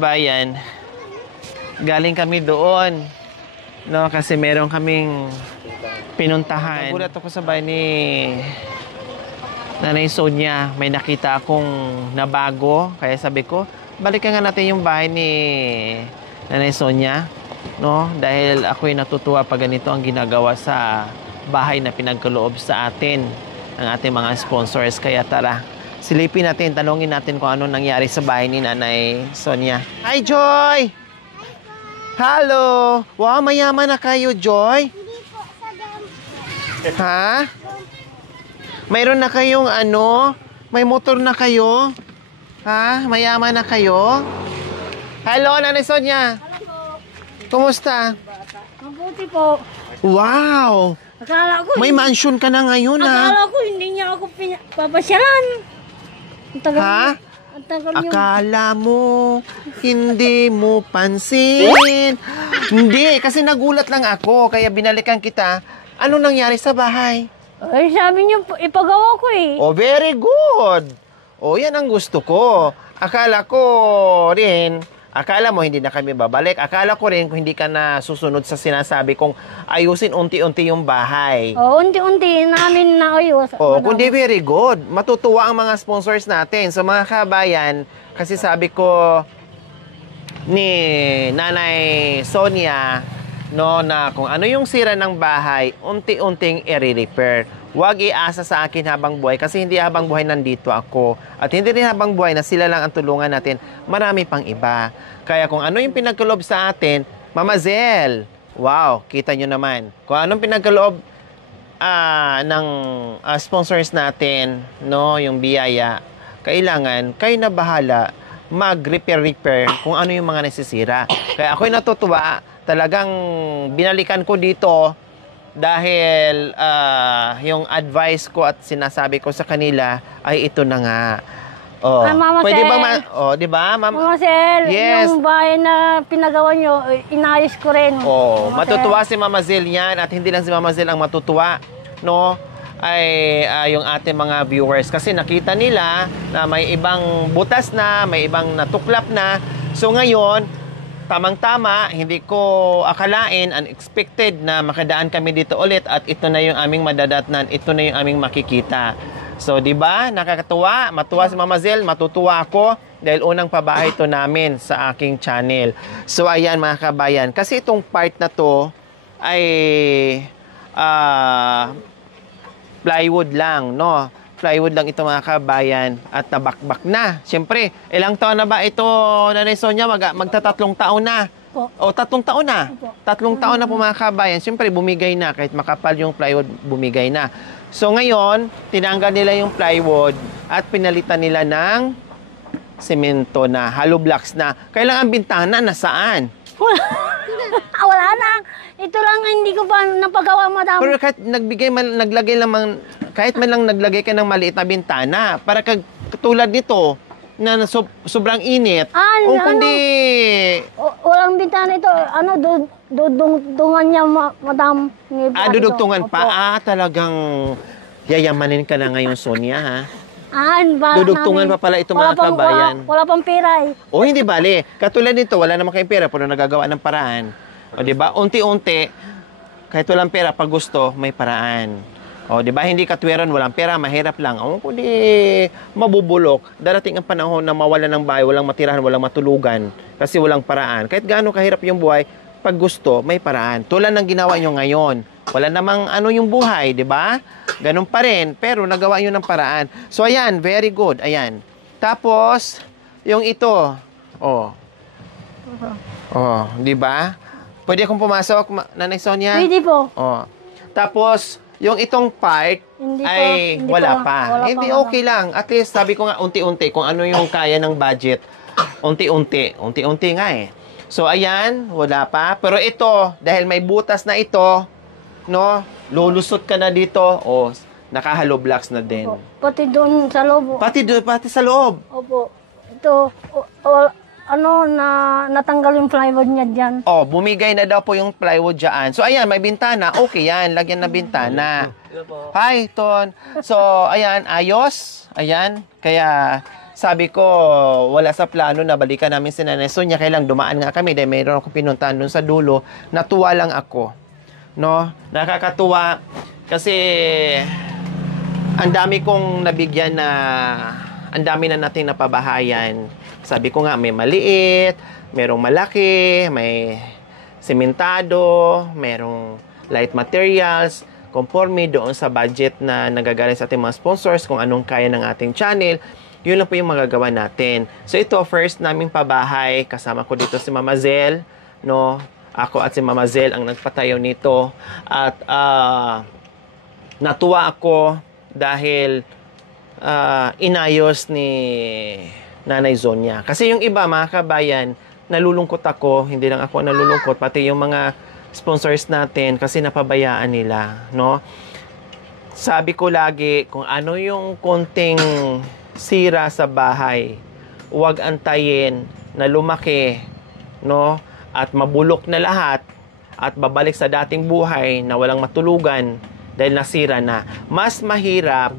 kabayan, galing kami doon. No, kasi meron kaming pinuntahan. Nagulat ako sa bahay ni Nanay Sonia. May nakita akong nabago. Kaya sabi ko, balikan nga natin yung bahay ni Nanay Sonia. No? Dahil ako'y natutuwa pag ganito ang ginagawa sa bahay na pinagkaloob sa atin ng ating mga sponsors. Kaya tara, silipin natin, tanongin natin kung ano nangyari sa bahay ni Nanay Sonia. Hi, Joy! Hello! Wow, mayaman na kayo, Joy? Hindi po, sa dam. Ha? Mayroon na kayong ano? May motor na kayo? Ha? Mayaman na kayo? Hello, Nanay Sonia! Kumusta? Mabuti po. Wow! Akala ko, May mansion ka na ngayon, ha? akala ko hindi niya ako papasyalan. Ang tagal Ha? Ang tagal niyo. Akala mo, hindi mo pansin. Hindi, kasi nagulat lang ako, kaya binalikan kita. Ano nangyari sa bahay? Ay, sabi niyo, ipagawa ko eh. Oh, very good. Oh, yan ang gusto ko. Akala mo hindi na kami babalik. Akala ko rin kung hindi ka na susunod sa sinasabi kong ayusin unti-unti yung bahay. Unti-unti namin naayos. Kundi very good. Matutuwa ang mga sponsors natin. So mga kabayan, kasi sabi ko ni Nanay Sonia, no, na kung ano yung sira ng bahay, unti-unting i-repair. Huwag iasa sa akin habang buhay kasi hindi habang buhay nandito ako. At hindi rin habang buhay na sila lang ang tulungan natin. Marami pang iba. Kaya kung ano yung pinagkaloob sa atin, Mama Zel, wow, kita nyo naman. Kung anong pinagkaloob ng sponsors natin, no, yung biyaya, kailangan kayo na bahala mag-repair kung ano yung mga nasisira. Kaya ako'y natutuwa, talagang binalikan ko dito dahil yung advice ko at sinasabi ko sa kanila ay ito na nga. Oh, Mama pwede Sel. ba di ba, Mama Sel, Yes. yung bahay na pinagawa niyo, inayos ko rin. Oh, Mama matutuwa Sel. si Mama Zel yan at hindi lang si Mama Zel ang matutuwa, no? Ay yung ating mga viewers kasi nakita nila na may ibang butas na, may ibang natuklap na. So ngayon, tamang-tama, hindi ko akalain, unexpected na makadaan kami dito ulit at ito na yung aming madadatnan, ito na yung aming makikita. So, di ba? Nakakatuwa, matuwa si Mama Zel, matutuwa ako dahil unang pabahay to namin sa aking channel. So, ayan mga kabayan, kasi itong part na to ay plywood lang, no? Plywood lang ito mga kabayan at nabakbak na. Siyempre, ilang taon na ba ito, Nanay Sonia? Magtatatlong taon na. O, 3 taon na. 3 taon na po mga kabayan. Siyempre, bumigay na. Kahit makapal yung plywood, bumigay na. So, ngayon, tinanggal nila yung plywood at pinalitan nila ng semento na, hollow blocks na. Kailangan bintana, nasaan? Wala na. Ito lang hindi ko pa napagawa, madam. Pero kahit kahit man lang naglagay ka ng maliit na bintana, para katulad nito, na sobrang init. O kundi... Walang bintana ito. Dudungtungan niya, madam. Dudugtungan pa. Talagang yayamanin ka na ngayon, Sonia, ha? Dudugtungan pa pala ito mga kabayan. Wala pang pera eh. Hindi bali. Katulad nito, wala naman kayong pera, pero nagagawa ng paraan. O, diba? Unti-unti, kahit walang pera, pag gusto, may paraan. O, diba? Hindi katwiran, walang pera, mahirap lang. Kundi mabubulok. Darating ang panahon na mawala ng bahay, walang matirahan, walang matulugan, kasi walang paraan. Kahit gaano kahirap yung buhay, pag gusto, may paraan. Tulad ng ginawa nyo ngayon. Wala namang yung buhay, di ba? Ganun pa rin, pero nagawa nyo ng paraan. So, ayan, very good. Ayan. Tapos, yung ito. Di ba? Pwede akong pumasok, Nanay Sonia? Pwede po. Tapos, yung itong part ay wala pa. Hindi, okay lang. At least, sabi ko nga, unti-unti, kung ano yung kaya ng budget, unti-unti. Unti-unti nga eh. So, ayan, wala pa. Pero ito, dahil may butas na ito, no, lulusot ka na dito, naka-hollow blocks na din. Pati doon sa loob. Pati sa loob. Opo. Ito, natanggal yung plywood niya dyan. Bumigay na daw po yung plywood dyan. So, ayan, may bintana. Okay yan, lagyan na bintana. Hi, Ton. So, ayan, ayos. Ayan, kaya sabi ko, wala sa plano na balikan namin si Nanay Sonia. Kailang dumaan nga kami dahil mayroon akong pinuntahan dun sa dulo. Natuwa lang ako. No? Nakakatuwa kasi ang dami kong nabigyan na ang dami na nating napabahayan. Sabi ko nga, may maliit, merong malaki, may sementado, merong light materials, conforme doon sa budget na nagagaling sa ating mga sponsors, kung anong kaya ng ating channel, yun lang po yung magagawa natin. So ito, first naming pabahay, kasama ko dito si Mama Zel, no? Ako at si Mama Zel ang nagpatayo nito. At natuwa ako dahil inayos ni Nanay Zonia. Kasi yung iba, mga kabayan, nalulungkot ako, hindi lang ako nalulungkot, pati yung mga sponsors natin kasi napabayaan nila, no? Sabi ko lagi, kung ano yung konting sira sa bahay, huwag antayin na lumaki, no? At mabulok na lahat at babalik sa dating buhay na walang matulugan dahil nasira na. Mas mahirap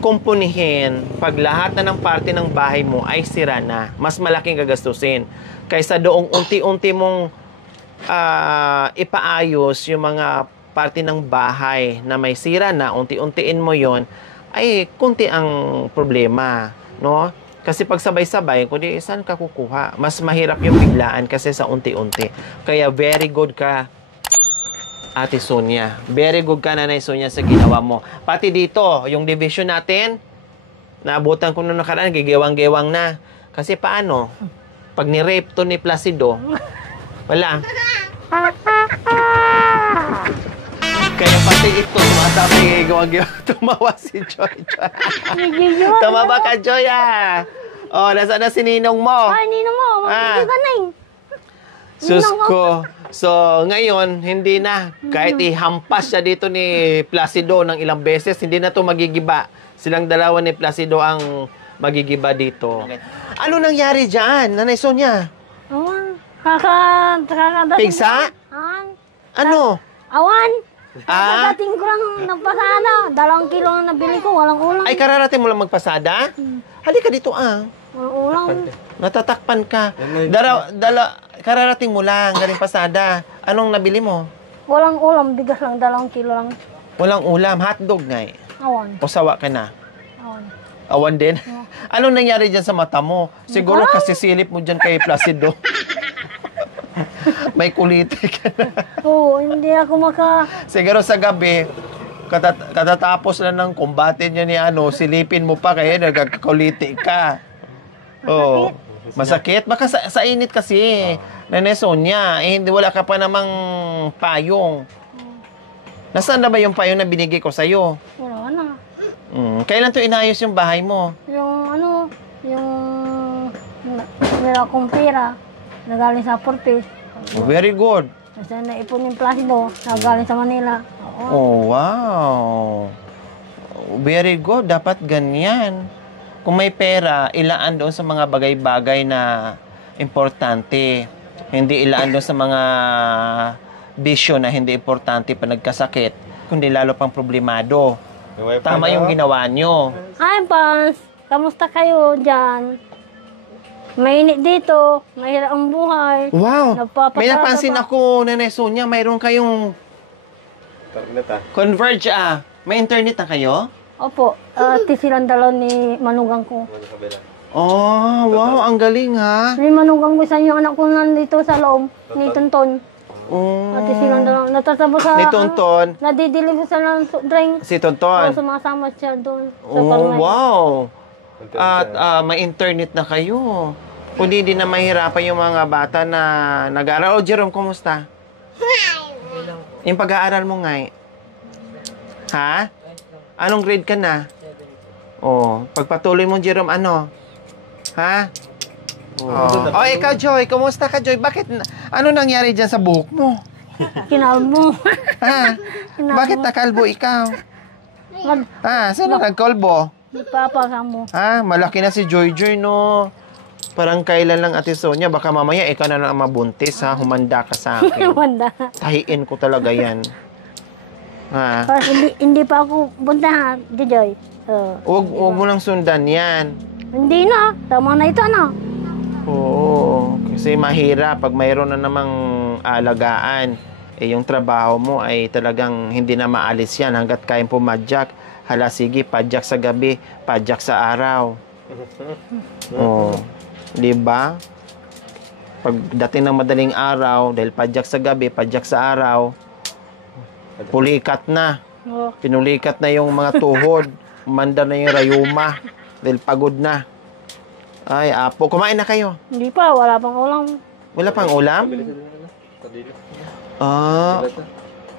kumpunihin pag lahat na ng parte ng bahay mo ay sira na. Mas malaking gagastusin kaysa doong unti-unti mong ipaayos yung mga parte ng bahay na may sira na, unti-untiin mo yon, ay kunti ang problema, no? Kasi pag sabay-sabay, kundi saan ka kukuha? Mas mahirap yung biglaan kasi sa unti-unti. Kaya very good ka, Ate Sonia. Very good ka, Nanay Sonia, sa ginawa mo. Pati dito, yung division natin, naabutan ko nung nakaraan, gigewang-gewang na. Kasi paano? Pag ni-rape to ni Placido, wala. Kaya pati ito, sumasabi, gigewang-gewang, tumawa si Joy. Tumaba ka, Joy, ah. Oh, nasaan na si Ninong mo? Ay, Ninong mo. Magiging ka na eh. Sus ko. So, ngayon, hindi na. Kahit ihampas siya dito ni Placido ng ilang beses, hindi na to magigiba. Silang dalawa ni Placido ang magigiba dito. Ano nangyari dyan, Nanay Sonia? Awan. Kakadating. Pigsa? Awan. Ano? Awan. Ah? Kakadating ko lang nagpasana. 2 kilo na nabili ko. Walang ulam. Ay, kararating mo lang magpasada? Halika dito, ah. Walang ulam. Natatakpan ka. Kararating mo lang, galing pasada. Anong nabili mo? Walang ulam. Bigas lang. 2 kilo lang. Walang ulam, hotdog nga eh. Awan. O sawa ka na? Awan. Awan din? Anong nangyari dyan sa mata mo? Siguro kasi silip mo dyan kay Placido. May kulite ka na. Oo, hindi ako Siguro sa gabi, katatapos lang ng kumbate niya ni silipin mo pa kaya nagkakulite ka. Oh, masakit? Baka sa init kasi, Nanay Sonia. Hindi, wala ka pa namang payong. Nasaan na ba yung payong na binigay ko sa'yo? Wala na. Kailan to inayos yung bahay mo? Yung meron akong pera, nagaling sa Porpis. Very good. Kasi naipon yung Placido, nagaling sa Manila. Oo. Oh, wow. Very good. Dapat ganyan. Kung may pera, ilaan doon sa mga bagay-bagay na importante. Hindi ilaan doon sa mga bisyo na hindi importante pa nagkasakit, kundi lalo pang problemado. Tama yung ginawa nyo. Hi, Pans. Kamusta kayo dyan? Mainit dito. Mahirap ang buhay. Wow! Nagpapatata May napansin pa. ako, Nanay Sonia, mayroon kayong Converge, May internet na kayo? Opo. Silang dalaw ni manugang ko. Oh, wow, ang galing ha. Ni manugang ko sa inyo, anak ko nandito sa loob. Ni Tonton. Oh. Silang dalaw. Natatapos sa... Ni Tonton. Nadidiliver sa ng drink. Si Tonton. Sumasama siya doon. Sa Oh, Parmay. wow. At may internet na kayo. Kundi din na mahirapan yung mga bata na nag-aaral. O, Jerome, kumusta? Yung pag-aaral mo nga. Ha? Anong grade ka na? Oh, pagpatuloy mo, Jerome, ano? Ha? Oh, ikaw, Joy. Kumusta ka, Joy? Ano nangyari dyan sa buhok mo? Kinalmo. Ha? Bakit nakalbo ikaw? Sino nagkalbo? Papa ka mo. Malaki na si Joy Joy, no? Parang kailan lang, Ate Sonia, baka mamaya ikaw na lang ang mabuntis, ha? Humanda ka sa akin. Wanda. Tahiin ko talaga yan. Ha? Hindi pa ako punta, Dijoy. Huwag mo lang sundan yan. Hindi na. Tama na ito na. Oo, kasi mahirap pag mayroon na namang alagaan. Eh, yung trabaho mo ay talagang hindi na maalis yan hanggat kayang pumadyak. Hala, sige, padyak sa gabi, padyak sa araw. Oo, di ba? Pagdating ng madaling araw, dahil padyak sa gabi, padyak sa araw, pulikat na. Oh. Pinulikat na yung mga tuhod. Umanda na yung rayuma. Dahil pagod na. Ay, apo. Kumain na kayo. Hindi pa, wala pang ulam. Wala pang ulam? Ah.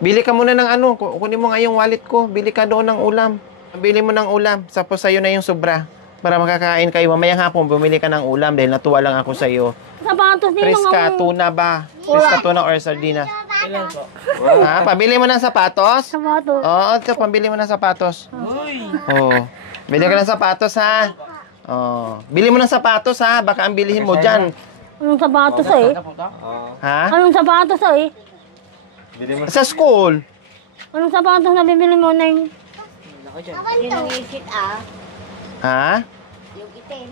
Bili ka muna ng ano. Kunin mo nga yung wallet ko. Bili ka doon ng ulam. Bili mo ng ulam. Tapos sa'yo na yung sobra. Para makakain kayo. Mamayang hapon, bumili ka ng ulam dahil natuwa lang ako sa'yo. Sapatos din Friska, tuna ba? Friska, tuna or sardinas? Ha? Pabili mo ng sapatos? Sapatos. Oo, ito, pambili mo ng sapatos. Oo. Bili ka ng sapatos, ha? Oo. Bili mo ng sapatos, ha? Baka ang bilihin mo dyan. Anong sapatos eh? Ha? Anong sapatos eh? Sa school. Anong sapatos na bibili mo, Neng? Yung isit Ha? yung itim.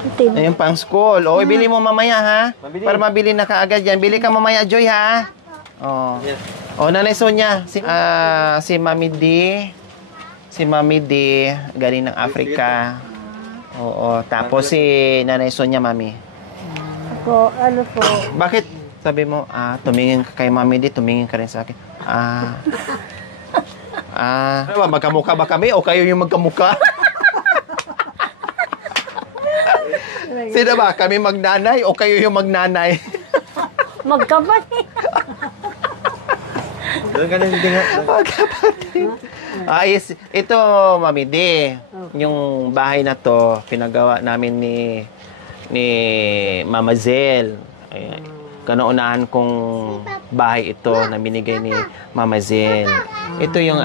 Itim. Ayun pang school. O, ibili mo mamaya, ha? Para mabili na kaagad yan. Bili ka mamaya, Joy, ha? Oh. O, Nanay Sonia, si Mami D. Si Mami D, galing ng Africa. Oo. Tapos si Nanay Sonia, Mami. Ako, ano po? Bakit? Sabi mo, tumingin ka kay Mami D, tumingin ka rin sa akin. Ano ba, magkamukha ba kami o kayo yung magkamukha? Sino ba? Kami magnanay o kayo yung magnanay? Magkapatid. Doon ka na hindi nga. Magkapatid. Yes. Ito, Mami D, yung bahay na to, pinagawa namin ni Mama Zel. Kanaunahan kong bahay ito na binigay ni Mama Zel. Ito yung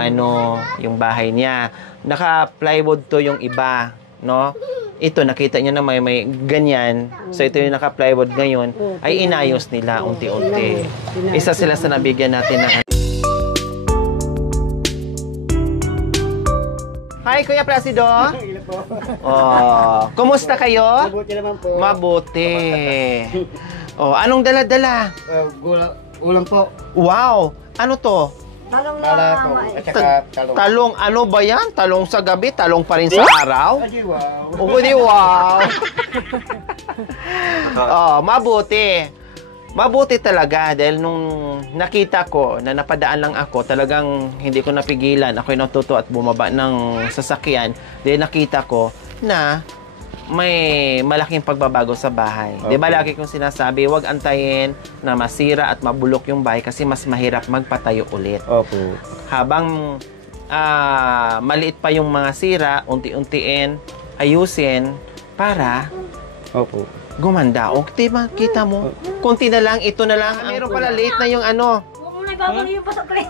yung bahay niya. Naka-plywood to yung iba, no? Ito, nakita niyo na may ganyan. So, ito yung naka-plywood ngayon, ay inayos nila unti-unti. Isa sila sa nabigyan natin ng... Hi, Kuya Placido. Oh, kumusta kayo? Mabuti naman po. Mabuti. Oh, anong dala-dala? Ulam po. Wow! Ano to? Talong Kala ko. At saka talong. Talong, ano ba yan? Talong sa gabi, talong pa rin sa araw? Ay, wow. Oh, di wow! Oh, mabuti. Mabuti talaga dahil nung nakita ko na napadaan lang ako, talagang hindi ko napigilan. Ako'y natuto at bumaba ng sasakyan dahil nakita ko na may malaking pagbabago sa bahay. Okay. Di ba lagi kong sinasabi, huwag antayin na masira at mabulok yung bahay kasi mas mahirap magpatayo ulit. Opo. Habang maliit pa yung mga sira, unti-untiin, ayusin para Opo. gumanda. O, diba, kita mo? Kunti na lang, ito na lang. Meron pala late na yung ano. Huwag mo na ibabalik yung pasok rin.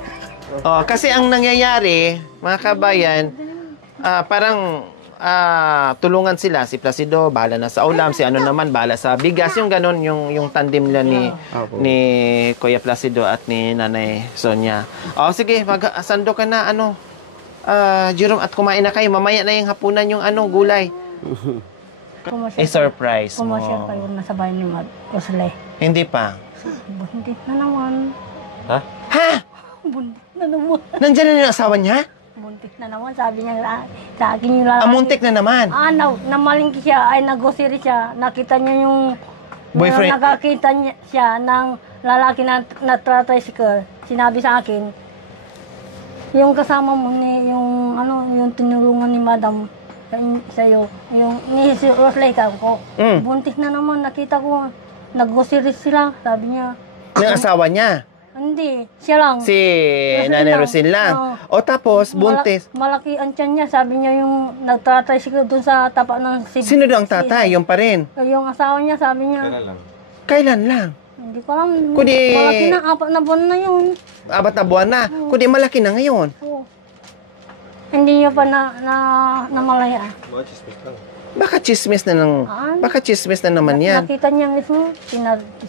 Oh, kasi ang nangyayari, mga kabayan, parang tulungan sila. Si Placido, bahala na sa ulam. Si ano naman, bahala sa bigas. Yung ganon, yung tandem nila ni Kuya Placido at ni Nanay Sonia. Oh, sige, sando ka na, Jerome, at kumain na kayo. Mamaya na yung hapunan yung gulay. Surprise mo. Kumasyal kayo nasa bahay ni Rosalie. Hindi pa. Buntit na naman. Ha? Buntit na naman. Nandiyan na yung asawa niya? Buntit na naman. Sabi niya sa akin yung lalaki. Amuntik na naman. Namalingki siya, ay nagosiri siya. Nakita niya yung... Boyfriend? Nakakita niya siya ng lalaki na tricycle. Sinabi sa akin, yung kasama mo ni, yung tinulungan ni Madam sa'yo, yung ni si Rosalie ko. Buntis na naman, nakita ko, nagosiri sila, sabi niya. Yung asawa niya? Hindi, siya lang. Si Nanay Rosin lang. O tapos, buntis. Malaki ang tiyan niya, sabi niya yung nagtatricycle doon sa tapat ng Sino daw ang tatay? Yung pa rin? Yung asawa niya, sabi niya. Kailan lang? Hindi ko alam. Kundi- Malaki na, 4 na buwan na yun. 4 na buwan na. Kundi malaki na ngayon. Oo. Hindi niya pa namalaya. Baka chismis na naman yan. Nakita niya mismo,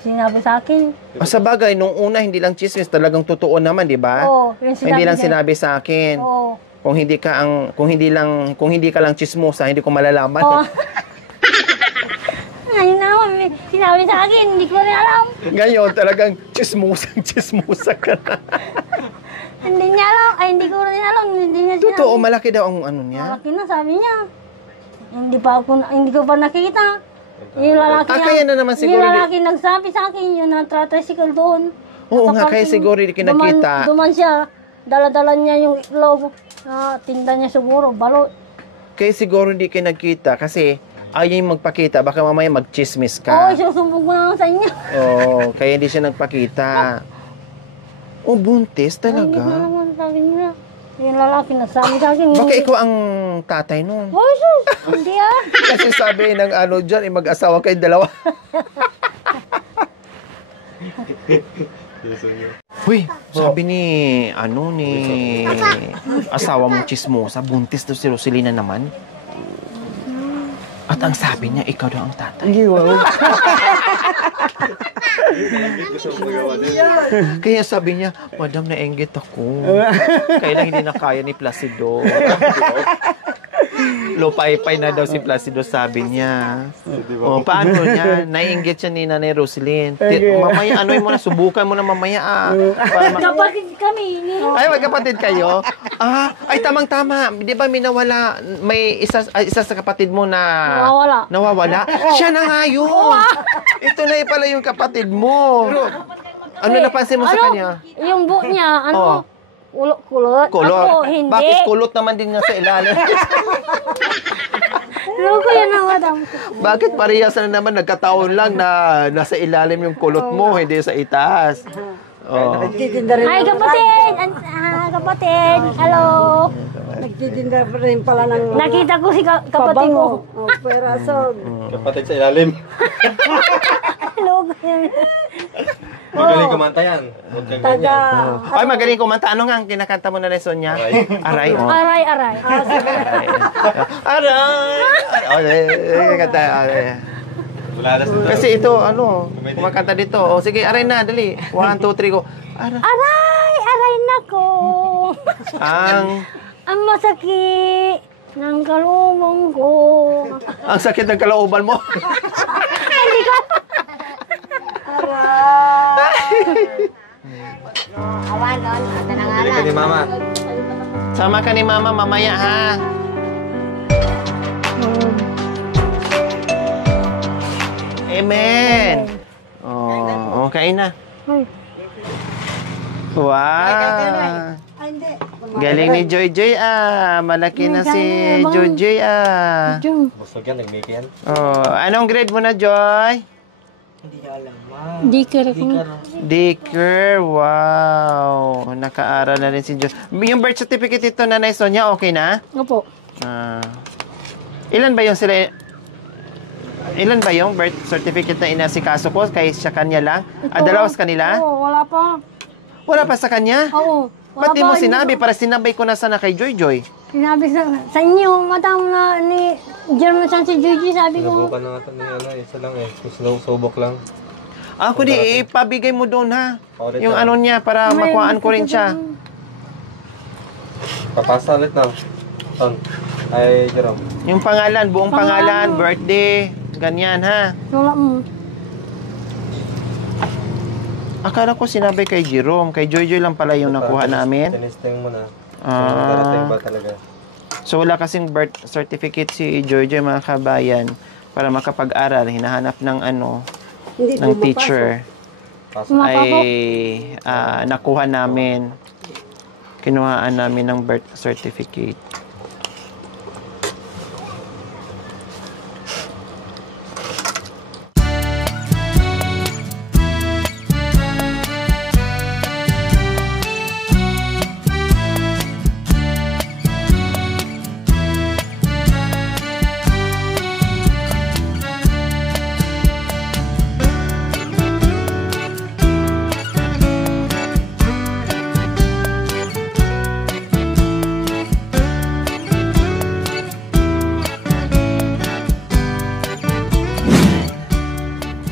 sinabi sa akin. O sa bagay, nung una, hindi lang chismis, talagang totoo naman, di ba? Oo, yung Hindi lang niya. sinabi sa akin. Oo. Kung hindi ka lang chismosa, hindi ko malalaman. Oh. Ayun naman, sinabi sa akin, hindi ko rin alam. Ngayon, talagang chismosa ka na. Hindi niya alam, ay hindi ko rin alam, hindi niya sinabi. Totoo, malaki daw ang ano niya. Malaki na, sabi niya. Hindi ko pa nakita. Yung lalaki kaya na naman siguro yung lalaki nagsabi sa akin, yung nagtra-tricycle doon. Oo nga, Nasa kaya parking. siguro hindi kinakita. Duman siya, dala-dala niya yung itlog. Tinda niya siguro, balot. Kaya siguro hindi kayo nagkita kasi ayaw yung magpakita. Baka mamaya mag-chismis Oo, ka. susumbong ko na lang sa inyo. Oo, kaya hindi siya nagpakita. Oh, buntis Ay, hindi ko talaga. naman sabi niya. Yung lalaki nagsabi sa akin. Baka ikaw ang tatay nun. Oh, sus! Hindi ah. Kasi sabi ng ano dyan, mag-asawa kayong dalawa. Uy, sabi ni asawa mong chismosa, buntis daw si Roselina naman. At ang sabi niya, ikaw daw ang tatay. Kaya sabi niya, Madam, nainggit ako. Kaya lang hindi na kaya ni Placido. Lopay-pay na daw si Placido, sabi niya. Oh, paano niya? Naiinggit siya ni Nanay Roselyn. Mamaya, mo na, subukan mo na mamaya. Kapatid kami. Ay, magkapatid kayo? Ay, tamang-tama. Di ba minawala, may isa sa kapatid mo na nawawala? Siya na nga yun. Ito na pala yung kapatid mo. Ano napansin mo sa kanya? Yung buhok niya, kulot. Kulot. Ako, hindi. Bakit kulot naman din nga sa ilalim? Loko yan ang madam. Bakit parehas na naman nagkataon lang na nasa ilalim yung kulot mo, hindi sa itaas? Oh. Ay, kapatid! Kapatid! Hello! Nagtitinda pa rin pala ng Nakita ko si kapatid ko. peraso. Kapatid sa ilalim. Loko yan. Magaling kumanta yan. Huwag kang ganyan. Ay, magaling kumanta. Ano nga ang kinakanta mo na lesson niya? Aray. Oh. Aray, aray. Aray. Kanta. Aray. Wala na sa Kasi ito, kumakanta dito. O, sige, aray na, dali. 1, 2, 3, go. Aray. Aray nako. Ang masakit ng kalubong ko. Ang sakit ng kalooban mo. Hindi ko. Awan doon. Ito na nga Balik ka lang. ni Mama. Sama ka ni Mama mamaya, ha? Amen. Oh, kain na. Wow. Galing ni Joy Joy malaki na si Joy Joy Busog yan, nag-make yan. Oh, anong grade mo na, Joy? Dikir ko. Daycare, wow. Nakaaral na rin si Joy. Yung birth certificate ito, Nanay Sonia, okay na? Opo. Ilan ba yung birth certificate na inasikaso ko? Kay sa kanya lang? Dalawa sa kanila? Oo, wala pa. Wala pa sa kanya? Oo. Ba't di mo sinabi? Para sinabay ko na sana kay Joy Joy. Sinabi sa inyo, madam na ni German San si Gigi, sabi ko. Sinubukan na nga ito ni isa lang eh. Subok lang. Ako di, ipabigay mo doon ha. Ulit Yung na. ano niya, para makuhaan ko rin siya. Papasa ulit na. Ton. Ay, Jerome. Yung pangalan, buong pangalan, birthday, ganyan ha. Wala mo. Akala ko sinabay kay Jerome, kay Joy Joy lang pala yung nakuha namin. Tinisting mo na. Ah. Darating ba talaga? So wala kasing birth certificate si Joy Joy, mga kabayan, para makapag-aral. Hinahanap ng ng teacher. Ay nakuha namin. Kinuhaan namin ng birth certificate.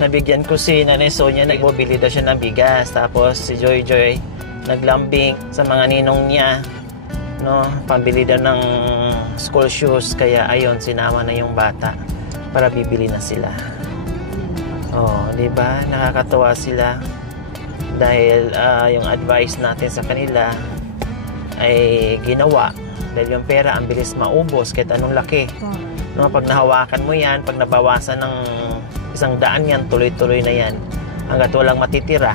Nabigyan ko si Nanay Sonia, nagbobili daw siya ng bigas. Tapos si Joy Joy naglambing sa mga ninong niya no, pambili daw ng school shoes, kaya ayun, sinama na yung bata para bibili na sila. Oh, di ba? Nakakatuwa sila dahil yung advice natin sa kanila ay ginawa. Dahil yung pera ang bilis maubos kahit anong laki. No, pag nahawakan mo yan, pag nabawasan ng 100 yan, tuloy-tuloy na yan hanggat walang matitira.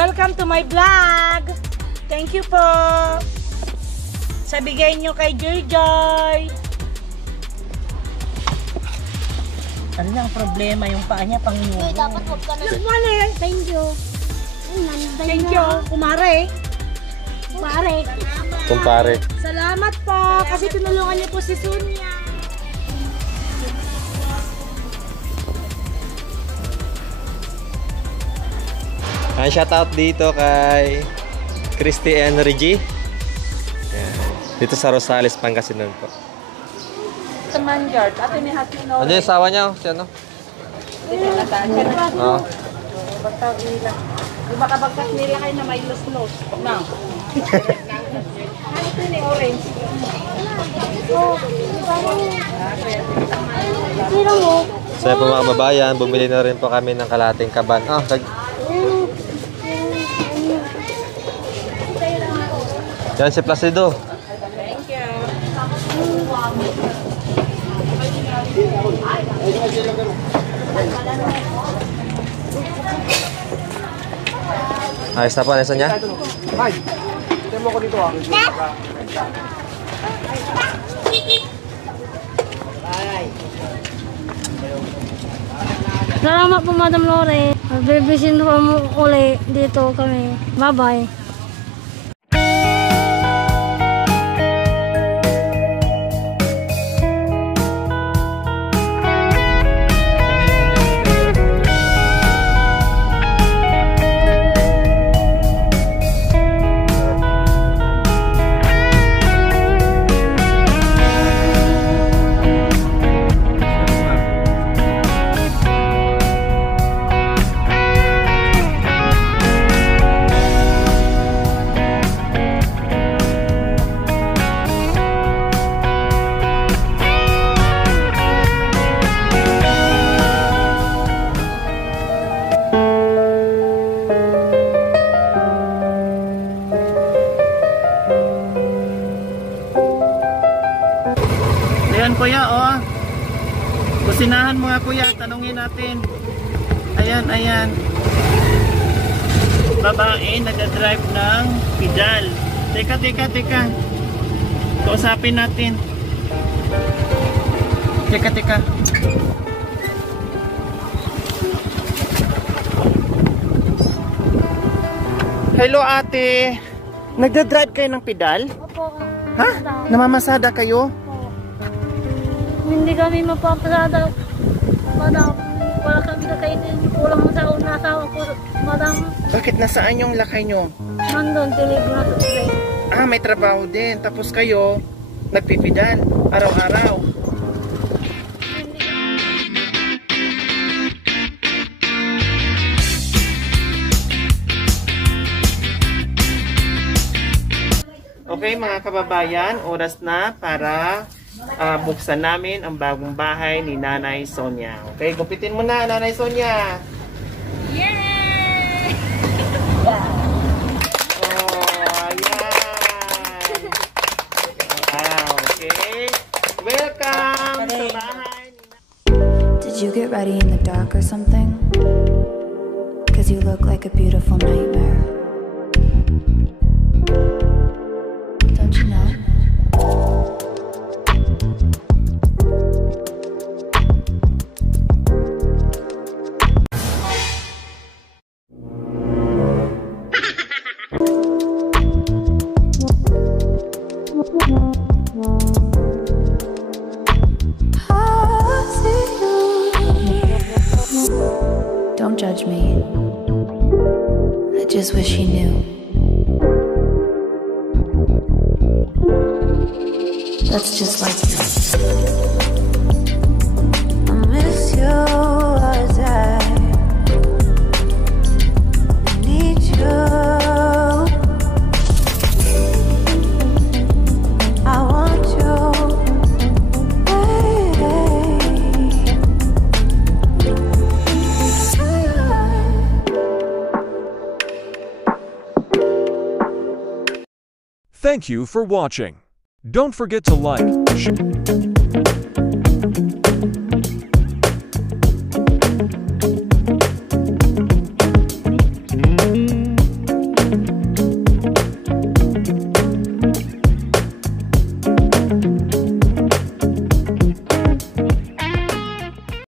Welcome to my vlog. Thank you po. Sa bigay nyo kay Joy Joy. Ano na ang problema? Yung paa niya Panginoon. Dapat huwag ka na. Thank you. Thank you. Kumare. Kumpare. Salamat po kasi tinulungan niyo po si Sonia. Ay, shout out dito kay Christy and Reggie. Yan. Dito sa Rosales, Pangasinan po. Sa Manyard. Ate may hati no. Ano yung asawa niya? Si ano? Oo. Yung makabagkas nila kayo na may los-los. No. Ano ito ni orange? So po mga babayan, bumili na rin po kami ng kalating kaban. Yan si Placido. Thank you. Ayos na po, nasa niya? Salamat po, Madam Lore. Bibisin po mo uli dito kami. Bye-bye. Ayan kuya, oh. Kusinahan mo nga kuya, tanungin natin. Ayan, ayan. Babae, nagdadrive ng pedal. Teka. Kausapin natin. Teka. Hello ate. Nagdadrive kayo ng pedal? Opo. Ha? Namamasada kayo? Hindi kami mapapasada. Madam, wala kami kakainin. Kulang sa una asawa ko. Madam, Bakit nasaan yung lakay nyo? nandun, tinigil na sa play. Ah, may trabaho din. Tapos kayo, nagpipidal. Araw-araw. Okay mga kababayan, oras na para buksan namin ang bagong bahay ni Nanay Sonia. Okay, gupitin mo na, Nanay Sonia. Yay! Oh, ayan. Wow, okay. Welcome sa bahay ni Did you get ready in the dark or something? 'Cause you look like like a beautiful nightmare. Don't you know? Don't judge me. I just wish he knew. That's just like you. I miss you as I need you. I want you. Thank you for watching. Don't forget to like, share.